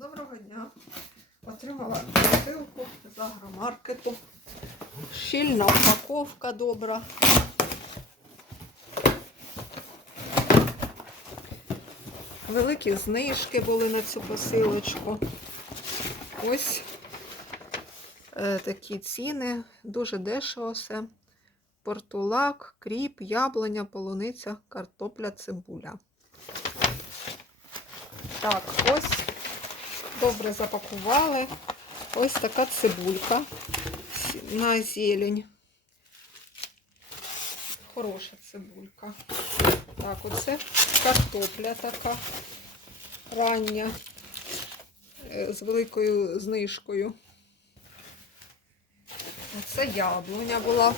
Доброго дня. Отримала посилку з агромаркету. Щільна упаковка добра. Великі знижки були на цю посилочку. Ось е, такі ціни, дуже дешево все. Портулак, кріп, яблуня, полуниця, картопля, цибуля. Так, ось добре запакували. Ось така цибулька на зелень. Хороша цибулька. Так, оце картопля така рання е, з великою знижкою. Оце яблуня була.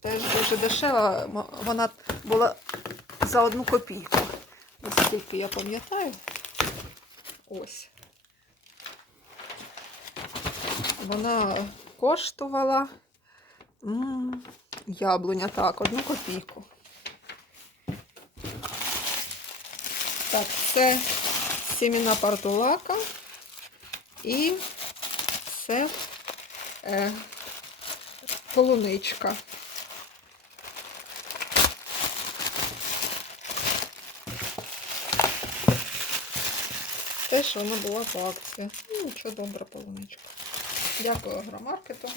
Теж дуже дешева. Вона була за одну копійку. Наскільки я пам'ятаю. Ось. Вона коштувала м, яблуня, так, одну копійку. Так, це сіміна портулака і це е, полуничка. Теж вона була по акції. Ну, нічого добра полуничка. Дякую агромаркету.